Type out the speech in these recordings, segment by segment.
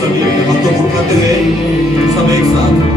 सभी हाथों को उठाते हुए सब एक साथ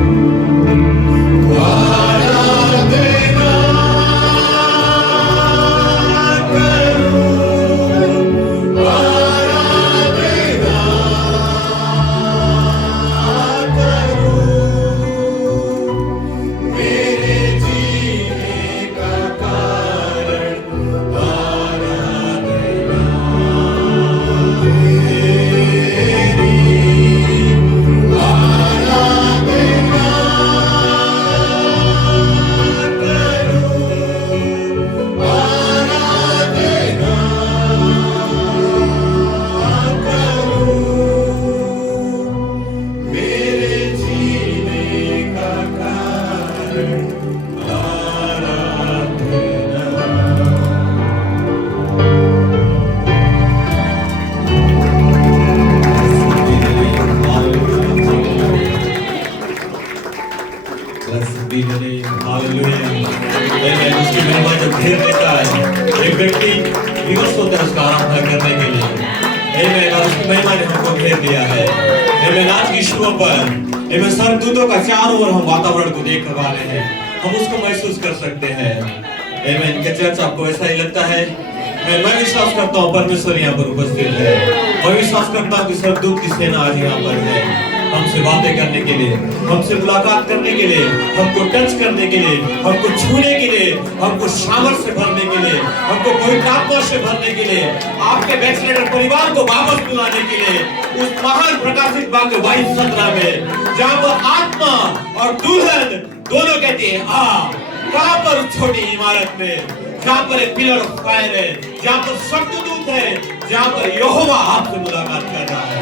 एक व्यक्ति विवश होता है उसका आराधना करने के लिए। आमेन। और उसकी महिमा ने हमको घेर दिया है। आमेन। आज की शुरू पर आमेन स्वर्गदूतों का चारों ओर हम वातावरण को देख रहे हैं, हम उसको महसूस कर सकते हैं। आमेन। क्या चर्च आपको ऐसा ही लगता है? मैं विश्वास करता हूँ परमेश्वर यहाँ पर उपस्थित है। मैं विश्वास करता हूँ कि स्वर्गदूत की सेना आज यहाँ पर है, हमसे बातें करने के लिए, हमसे मुलाकात करने के लिए, हमको टच करने के लिए, हमको छूने के लिए, हमको सामर्थ से भरने के लिए, हमको पवित्र आत्मा से भरने के लिए, आपके बैचलर परिवार को वापस बुलाने के लिए उस महान प्रकाशित वाक्य 22:17 में जहाँ पर आत्मा और दुल्हन दोनों कहती है आ, कहाँ पर छोटी इमारत में जहाँ पर एक पिलर ऑफ फायर है, जहाँ पर स्वर्गदूत है, जहाँ पर यहोवा आपसे मुलाकात कर रहा है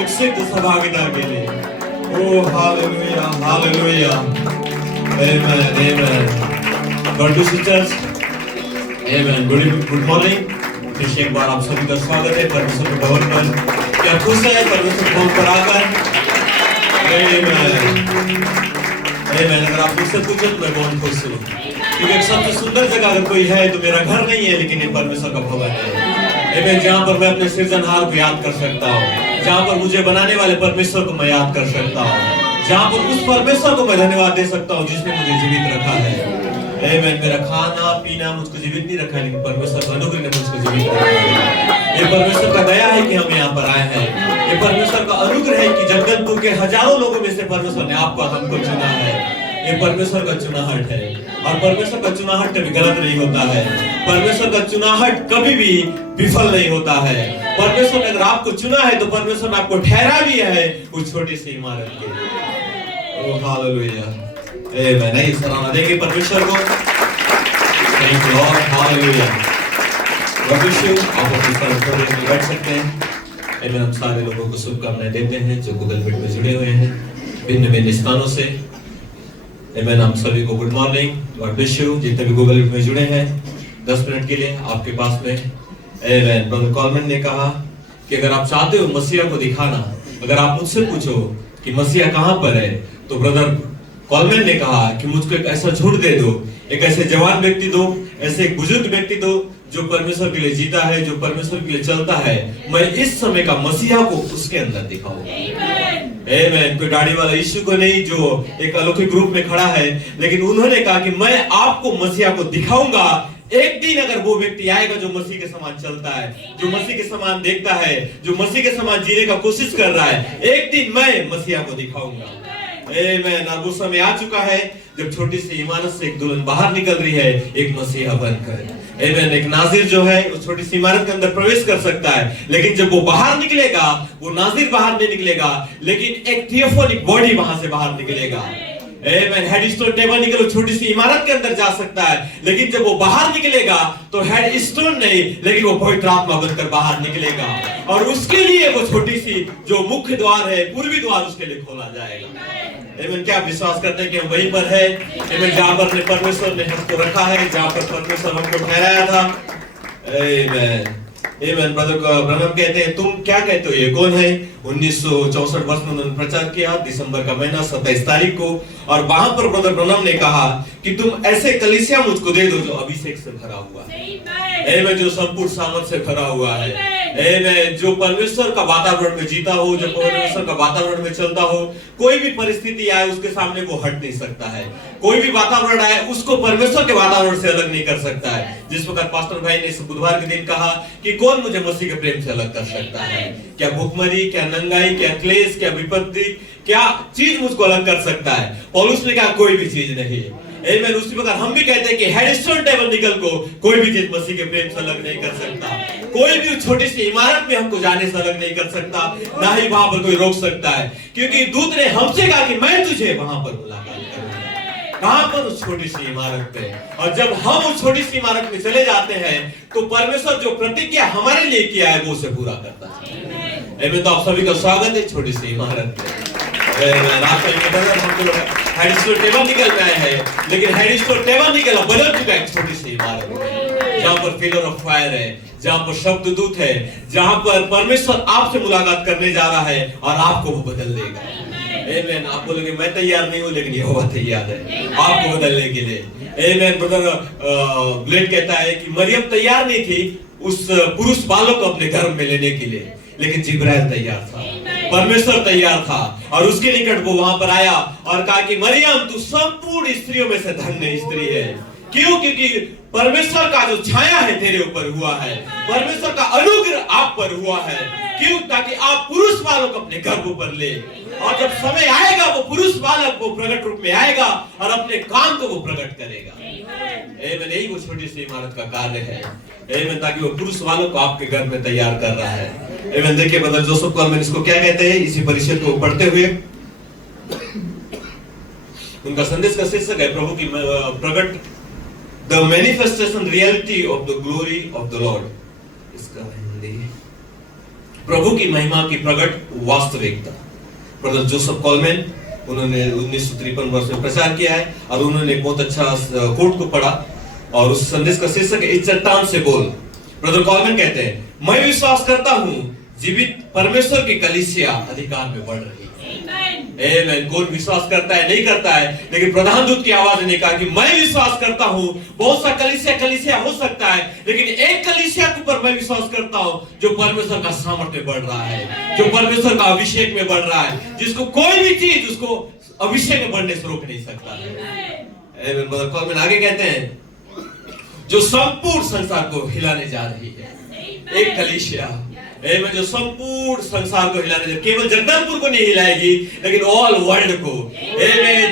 एक सिद्ध सहभागिता के लिए। ओ hallelujah hallelujah amen amen. God bless you church. Amen. Good morning. फिर एक बार आप सभी का स्वागत है परमेश्वर के भवन पर। क्या खुश है परमेश्वर के भवन पर आकर? आमेन आमेन। अगर आप मुझसे पूछे तो मैं बहुत खुश हूँ, क्योंकि एक सबसे सुंदर जगह अगर कोई है तो मेरा घर नहीं है, लेकिन ये परमेश्वर का भवन है। आमेन। जहाँ पर मैं अपने सृजनहार को याद कर सकता हूँ, जहाँ पर मुझे बनाने वाले परमेश्वर को मैं याद कर सकता हूँ, जहाँ पर उस परमेश्वर को मैं धन्यवाद दे सकता हूँ जिसने मुझे जीवित रखा है। आमेन। मेरा खाना पीना मुझको जीवित नहीं रखा है, लेकिन परमेश्वर का अनुग्रह ने मुझको जीवित रखा है। ये परमेश्वर का दया है कि हम यहाँ पर आए हैं। ये परमेश्वर का अनुग्रह है कि जगदलपुर के हजारों लोगों में से परमेश्वर ने आपको हमको चुना है। ये परमेश्वर का चुनाहट है, और परमेश्वर का चुनाहट कभी गलत नहीं होता है। परमेश्वर का चुनाहट कभी भी विफल नहीं होता है। परमेश्वर ने अगर आपको चुना है तो परमेश्वर ने आपको ठहरा भी है उस छोटी सी इमारत के लिए। Oh hallelujah amen. नहीं सराहना देंगे परमेश्वर को। Thank you Lord hallelujah. God bless you. आप अपने स्थान पर बैठ सकते हैं। आमेन। हम सारे लोगों को शुभकामनाएं देते हैं जो गूगल मीट में जुड़े हुए हैं भिन्न भिन्न स्थानों से। आमेन। हम सभी को good morning. God bless you. जितने भी गूगल मीट में जुड़े हैं 10 मिनट के लिए आपके पास में। आमेन। ब्रदर कॉलमैन ने कहा कि अगर आप चाहते हो मसीहा को दिखाना, अगर आप मुझसे पूछो कि मसीहा कहाँ पर है, तो ब्रदर कॉलमैन ने कहा कि मुझको एक ऐसा झूठ दे दो, एक ऐसे जवान व्यक्ति दो, ऐसे एक बुजुर्ग व्यक्ति दो जो परमेश्वर के लिए जीता है, जो परमेश्वर के लिए चलता है। मैं इस समय का मसीहा को उसके अंदर दिखाऊंगा। आमेन। कोई दाढ़ी वाला यीशु को नहीं जो एक अलौकिक रूप में खड़ा है, लेकिन उन्होंने कहा कि मैं आपको मसीहा को दिखाऊंगा। एक दिन अगर वो व्यक्ति आएगा जो मसीह के समान चलता है, जो मसीह के समान देखता है, जो मसीह के समान जीने का कोशिश कर रहा है, एक दिन मैं मसीहा को दिखाऊंगा। आमेन। और वो समय आ चुका है जब छोटी सी इमारत से एक दुल्हन बाहर निकल रही है एक मसीहा बनकर। आमेन। एक नाजिर जो है उस छोटी सी इमारत के अंदर प्रवेश कर सकता है, लेकिन जब वो बाहर निकलेगा वो नाजिर बाहर नहीं निकलेगा, लेकिन एक थियोफोनिक बॉडी वहां से बाहर निकलेगा। आमेन। हेड स्टोन टेबल निकल छोटी सी इमारत के अंदर जा सकता है, लेकिन जब वो बाहर निकलेगा तो हेड स्टोन नहीं, लेकिन वो पवित्र आत्मा बनकर बाहर निकलेगा। और उसके लिए वो छोटी सी जो मुख्य द्वार है, पूर्वी द्वार, उसके लिए खोला जाएगा। आमेन। क्या आप विश्वास करते हैं कि हम वहीं पर है? आमेन। जहाँ पर परमेश्वर ने हमको रखा है, जहाँ पर परमेश्वर हमको ठहराया था। आमेन। आमेन। ब्रदर ब्रनम कहते हैं, तुम क्या कहते हो, ये कौन है? 1964 वर्ष में उन्होंने प्रचार किया, दिसंबर का महीना 27 तारीख को। और वहां पर ब्रदर ब्रनम ने कहा कि तुम ऐसे कलीसिया मुझको दे दो जो अभिषेक से भरा हुआ है, आमेन, जो संपूर्ण सामर्थ से भरा हुआ है, आमेन, जो परमेश्वर का वातावरण में जीता हो, जो परमेश्वर का वातावरण में चलता हो। कोई भी परिस्थिति आए उसके सामने वो हट नहीं सकता है, कोई भी वातावरण आए उसको परमेश्वर के वातावरण से अलग नहीं कर सकता है। जिस वक्त पास्टर भाई ने इस बुधवार के दिन कहा कि कौन मुझे मसीह के प्रेम से अलग कर सकता है, क्या भूखमरी, क्या नंगाई, क्या क्लेश, क्या विपत्ति, क्या चीज मुझको अलग कर सकता है? पौलुस ने कहा कोई भी चीज नहीं। आमेन। उसी प्रकार हम भी कहते हैं कि हेडस्टोन टेबरनेकल को कोई भी चीज मसीह के प्रेम से अलग नहीं कर सकता। कोई भी छोटी सी इमारत में हमको जाने से अलग नहीं कर सकता, ना ही वहां पर कोई रोक सकता है, क्योंकि दूत ने हमसे कहा कि मैं तुझे वहां पर मुलाकात करूंगा। कहां पर? उस छोटी सी इमारत पे। और जब हम उस छोटी सी इमारत में चले जाते हैं तो परमेश्वर जो प्रतिज्ञा हमारे लिए किया है वो उसे पूरा करता है। आमेन। तो आप सभी का स्वागत है छोटी सी इमारत में। हेडस्टोन टेबरनेकल में आए हैं, लेकिन हेडस्टोन टेबरनेकल बदल चुका है छोटी सी इमारत, जहाँ पर पिलर ऑफ फायर है, जहाँ पर शब्द दूत है, जहाँ पर परमेश्वर आपसे मुलाकात करने जा रहा है और आपको वो बदल देगा। आमेन। आप बोलोगे मैं तैयार नहीं हूँ, लेकिन यहोवा तैयार है आपको बदलने के लिए। आमेन। ब्रदर ब्लेड कहता है कि मरियम तैयार नहीं थी उस पुरुष बालक को अपने गर्भ में लेने के लिए, लेकिन जिब्राइल तैयार था, परमेश्वर तैयार था, और उसके निकट वो वहां पर आया और कहा कि मरियम तू संपूर्ण स्त्रियों में से धन्य स्त्री है। क्यों? क्योंकि परमेश्वर का जो छाया है तेरे ऊपर हुआ है, परमेश्वर का अनुग्रह आप पर हुआ है। क्यों? ताकि आप पुरुष बालक अपने गर्भ पर ले, और जब समय आएगा वो पुरुष बालक वो प्रकट रूप में आएगा और अपने काम को वो प्रकट करेगा। आमेन। यही वो छोटी सी इमारत का कार्य है। आमेन। ताकि वो पुरुष बालक को आपके घर में तैयार कर रहा है। आमेन। देखिए ब्रदर जोसेफ कॉलमैन इसको क्या कहते हैं, इसी परिषद को पढ़ते हुए उनका संदेश का शीर्षक है प्रभु की प्रकट, the manifestation reality of the glory of the Lord. इसका हिंदी, प्रभु की महिमा की प्रकट वास्तविकता। ब्रदर जोसेफ कॉलमैन, उन्होंने 1953 वर्ष में प्रचार किया है और उन्होंने एक बहुत अच्छा कोट को पढ़ा और उस संदेश का शीर्षक है इस चट्टान से बोल। ब्रदर कॉलमैन कहते हैं, मैं विश्वास करता हूं जीवित परमेश्वर की कलीसिया अधिकार में बढ़ रही है। आमेन। कौन विश्वास करता है? नहीं करता है, लेकिन प्रधान दूत की आवाज ने कहा कि मैं विश्वास करता हूं। बहुत सा कलीसिया हो सकता है, लेकिन एक कलीसिया के ऊपर मैं विश्वास करता हूं जो परमेश्वर का सामर्थ्य में बढ़ रहा है, जो परमेश्वर का अभिषेक में बढ़ रहा है, जिसको कोई भी चीज उसको अभिषेक में बढ़ने से रोक नहीं सकता है। आमेन। ब्रदर कॉलमैन आगे कहते हैं, जो संपूर्ण संसार को हिलाने जा रही है, एक कलीसिया में जो संपूर्ण संसार को हिलाने जा, केवल जगदलपुर को नहीं हिलाएगी लेकिन ऑल वर्ल्ड को।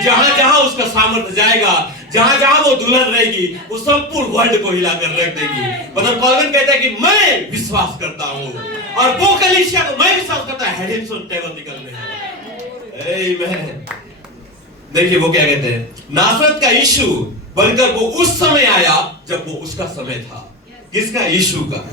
जहां जहां उसका सामर्थ्य जाएगा, जहां जहां वो दुल्हन रहेगी, वो संपूर्ण वर्ल्ड को हिलाकर रख देगी। ब्रदर कॉलमैन कहता है कि मैं विश्वास करता हूं, और वो कलीसिया को मैं विश्वास करता है हेडस्टोन टेबरनेकल में। आमीन। देखिए वो क्या कहते हैं, नासरत का यीशु बनकर वो उस समय आया जब वो उसका समय था। किसका? यीशु का।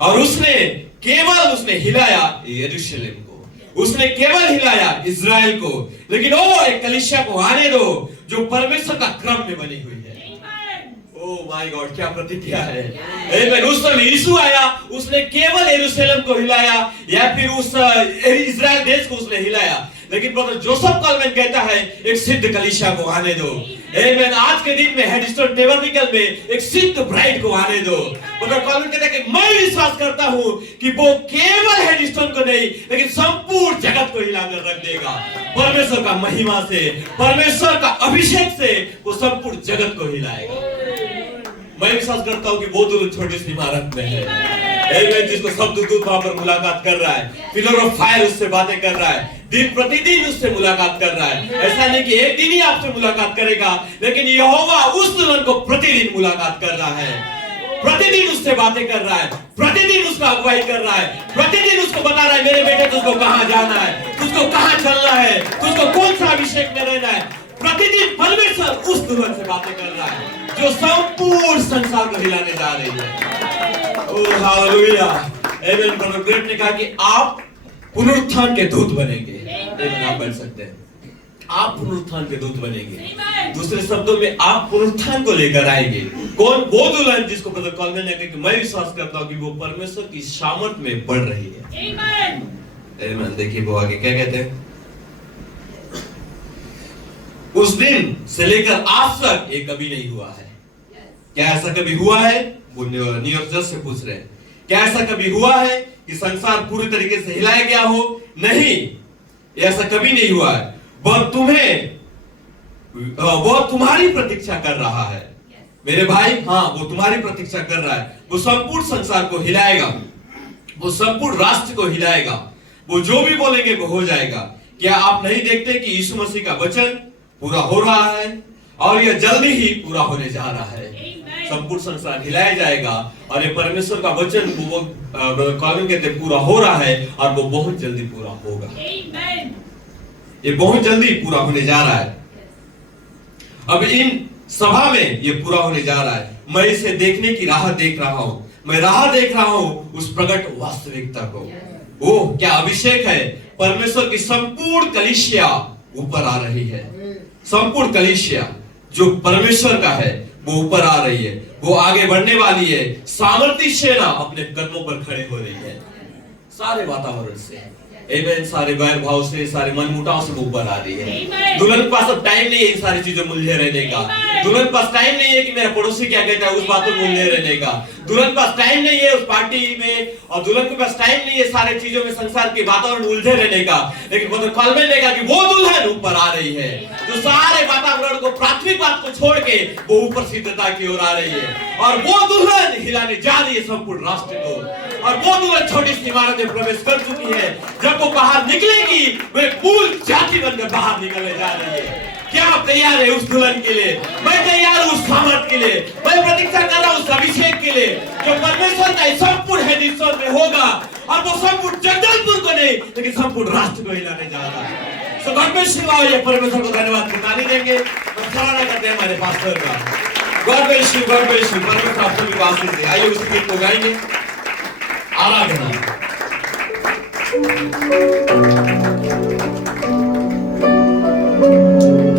और उसने हिलाया यरूशलेम को, उसने केवल हिलाया इज़राइल को, लेकिन वो एक कलीसिया को आने दो जो परमेश्वर का क्रम में बनी हुई है। ओह माय गॉड, क्या प्रतिज्ञा है। आमीन। उस समय यीशु आया, उसने केवल यरूशलेम को हिलाया या फिर उस इज़राइल देश को उसने हिलाया, लेकिन ब्रदर जोसेफ कॉलमैन कहता है एक सिद्ध कलीसिया को आने दो। आमीन। आज के दिन में हेडस्टोन टेबरनेकल में एक सिद्ध ब्राइड को आने दो। ब्रदर कॉलमैन कहता है कि मैं विश्वास करता हूं कि वो केवल हेडस्टोन को नहीं लेकिन संपूर्ण जगत को हिलाकर रख देगा। परमेश्वर का महिमा से, परमेश्वर का अभिषेक से वो संपूर्ण जगत को हिलाएगा। मैं विश्वास करता हूं कि वो दूर छोटी सी इमारत में है, आमीन, जिसको शब्द दूत वहां पर मुलाकात कर रहा है, पिलर ऑफ फायर उससे बातें कर रहा है, दिन प्रतिदिन उससे मुलाकात कर रहा है। ऐसा नहीं कि एक दिन ही आपसे मुलाकात करेगा, लेकिन यहोवा उस दुल्हन को प्रतिदिन मुलाकात कर रहा है, प्रतिदिन उससे बातें कर रहा है, प्रतिदिन उसका अगुवाई कर रहा है, प्रतिदिन उसको बता रहा है मेरे बेटे तुझको कहां जाना है, तुझको कहां चलना है, तुझको कौन सा अभिषेक में रहना है। प्रतिदिन परमेश्वर उस दुल्हन से बातें कर रहा है जो संपूर्ण संसार को हिलाने जा रही है। Oh hallelujah. आमीन। ब्रदर ग्रेट ने कहा कि आप पुनरुत्थान के दूत बनेंगे। आप बन सकते हैं, आप पुनरुत्थान के दूत बनेंगे। दूसरे शब्दों में आप पुनरुत्थान को लेकर आएंगे। कौन? वो दुल्हन जिसको ब्रदर कॉलमैन ने कहा कि मैं विश्वास करता हूं कि वो परमेश्वर की सामर्थ में बढ़ रही है। आमीन। देखिए वो आगे क्या कहते हैं, उस दिन से लेकर आज तक ये कभी नहीं हुआ है। क्या ऐसा कभी हुआ है? वो न्यूयॉर्क से पूछ रहे हैं, क्या ऐसा कभी हुआ है कि संसार पूरी तरीके से हिलाया गया हो? नहीं, ऐसा कभी नहीं हुआ है। वो तुम्हारी प्रतीक्षा कर रहा है मेरे भाई। हाँ, वो तुम्हारी प्रतीक्षा कर रहा है। वो संपूर्ण संसार को हिलाएगा, वो संपूर्ण राष्ट्र को हिलाएगा। वो जो भी बोलेंगे वो हो जाएगा। क्या आप नहीं देखते कि यीशु मसीह का वचन पूरा हो रहा है और यह जल्दी ही पूरा होने जा रहा है। संपूर्ण संसार हिलाया जाएगा और ये परमेश्वर का वचन वो कॉलम कहते पूरा हो रहा है और वो बहुत जल्दी पूरा होगा। ये बहुत जल्दी पूरा होने जा रहा है। अब इन सभा में ये पूरा होने जा रहा है। मैं इसे देखने की राह देख रहा हूं। मैं राह देख रहा हूं उस प्रकट वास्तविकता को। ओह, क्या अभिषेक है! परमेश्वर की संपूर्ण कलीसिया ऊपर आ रही है। संपूर्ण कलीसिया जो परमेश्वर का है वो ऊपर आ रही है, वो आगे बढ़ने वाली है। सामर्थी सेना अपने कदमों पर खड़े हो रही है। सारे वातावरण से, आमीन, सारे वैर भाव से, सारे मनमुटाव से वो ऊपर आ रही है। दुल्हन के पास अब टाइम नहीं है इन सारी चीजों में उलझे रहने का। दुल्हन के पास टाइम नहीं है कि मेरा पड़ोसी क्या कहता है उस बातों में उलझे रहने का। दुल्हन के पास टाइम नहीं है उस पार्टी में, और दुल्हन के पास टाइम नहीं है सारे चीजों में, संसार के वातावरण में उलझे रहने का। लेकिन ब्रदर कॉलमैन ने कहा कि वो दुल्हन ऊपर आ रही है जो सारे वातावरण को, प्राथमिक बात को छोड़ के वो ऊपर सिद्धता की ओर आ रही है। और वो दुल्हन हिलाने जा रही है संपूर्ण राष्ट्र को। और वो दुल्हन छोटी सी इमारत में प्रवेश कर चुकी है। जब वो बाहर निकलेगी वे मूल जाति बनकर बाहर निकलने जा रही है। क्या आप तैयार है उस दुल्हन के लिए? मैं तैयार हूं उस सामर्थ के लिए। मैं प्रतीक्षा कर रहा हूं उस अभिषेक के लिए जो परमेश्वर का संपूर्ण हेदिश्वर में होगा। और वो संपूर्ण जगदलपुर को नहीं लेकिन संपूर्ण राष्ट्र को हिलाने जा रहा है। सो गॉड ब्लेस यू। ये परमेश्वर को धन्यवाद ताली देंगे और सराहना करते हैं हमारे पास्टर का। God bless you, God bless you. परमेश्वर आप सभी को आशीष दे। आइए उस गीत को गाएंगे, आराधना। Thank you.